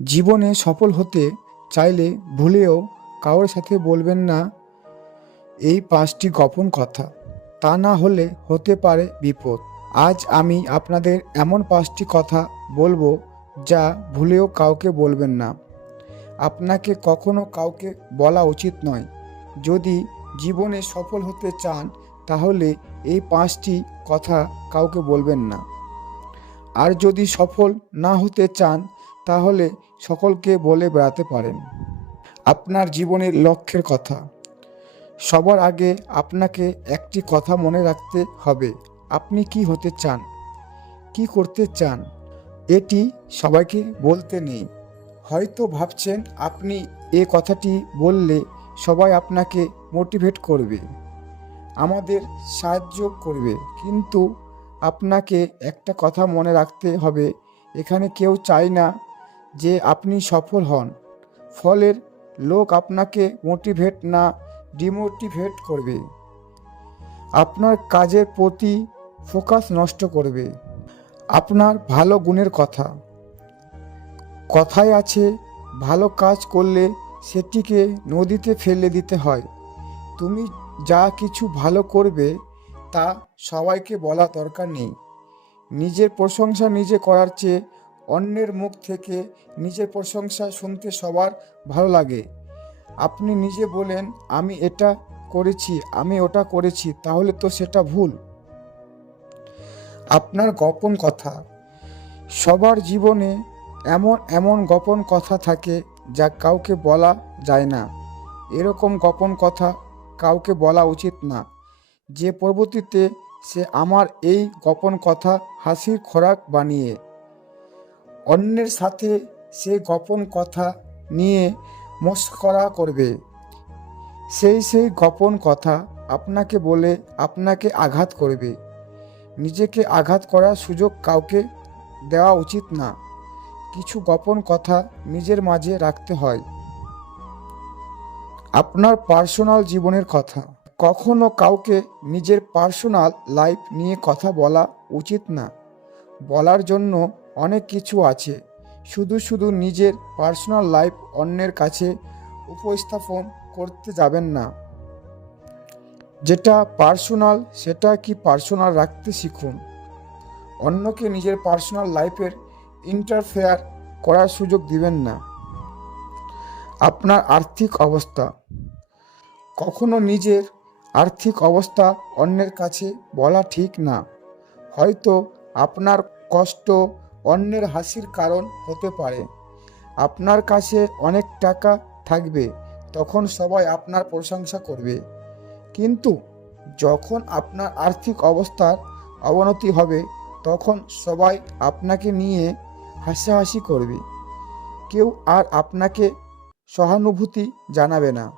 জীবনে সফল হতে চাইলে ভুলেও কারোর সাথে বলবেন না, এই পাঁচটি গোপন কথা। তা না হলে হতে পারে বিপদ। আজ আমি আপনাদের এমন পাঁচটি কথা বলব যা ভুলেও কাউকে বলবেন না। আপনাকে কখনো কাউকে বলা উচিত নয়। যদি জীবনে সফল হতে চান, তাহলে এই পাঁচটি কথা কাউকে বলবেন না। আর যদি সফল না হতে চান তাহলে সকলকে বলে বেড়াতে পারেন। আপনার জীবনের লক্ষ্যের কথা। সবার আগে আপনাকে একটি কথা মনে রাখতে হবে, আপনি কি হতে চান? কি করতে চান? এটি সবাইকে বলতে নেই। হয়তো ভাবছেন আপনি এ কথাটি বললে সবাই আপনাকে মোটিভেট করবে, আমাদের সাহায্য করবে। কিন্তু আপনাকে একটা কথা মনে রাখতে হবে, এখানে কেউ চায় না যে আপনি সফল হন, ফলের লোক আপনাকে মোটিভেট না ডিমোটিভেট করবে। আপনার কাজের প্রতি ফোকাস নষ্ট করবে। আপনার ভালো গুণের কথা। কথায় আছে, ভালো কাজ করলে সেটিকে নদীতে ফেলে দিতে হয়। তুমি যা কিছু ভালো করবে, তা সবাইকে বলা দরকার নেই। নিজের প্রশংসা নিজে করার চেয়ে অন্যের মুখ থেকে নিজের প্রশংসা শুনতে সবার ভালো লাগে। আপনি নিজে বলেন, আমি এটা করেছি, আমি ওটা করেছি, তাহলে তো সেটা ভুল। আপনার গোপন কথা। সবার জীবনে এমন এমন গোপন কথা থাকে যা কাউকে বলা যায় না। এরকম গোপন কথা কাউকে বলা উচিত না। যে পরবর্তীতে সে আমার এই গোপন কথা হাসির খোরাক বানিয়ে অন্যের সাথে সে গোপন কথা নিয়ে মস্করা করবে। সেই সেই গোপন কথা আপনাকে বলে আপনাকে আঘাত করবে। নিজেকে আঘাত করার সুযোগ কাউকে দেওয়া উচিত না। কিছু গোপন কথা নিজের মাঝে রাখতে হয়। আপনার পার্সোনাল জীবনের কথা। কখনো কাউকে নিজের পার্সোনাল লাইফ নিয়ে কথা বলা উচিত না। বলার জন্য অনেক কিছু আছে। শুধু শুধু নিজের পার্সোনাল লাইফ অন্যের কাছে উপস্থাপন করতে যাবেন না। যেটা পার্সোনাল সেটা কি পার্সোনাল রাখতে শিখুন। অন্যকে নিজের পার্সোনাল লাইফের ইন্টারফেয়ার করার সুযোগ দিবেন না। আপনার আর্থিক অবস্থা। কখনো নিজের আর্থিক অবস্থা অন্যের কাছে বলা ঠিক না। হয়তো আপনার কষ্ট অন্যের হাসির কারণ হতে পারে। আপনার কাছে অনেক টাকা থাকবে, তখন সবাই আপনার প্রশংসা করবে। কিন্তু যখন আপনার আর্থিক অবস্থার অবনতি হবে, তখন সবাই আপনাকে নিয়ে হাসাহাসি করবে। কেউ আর আপনাকে সহানুভূতি জানাবে না।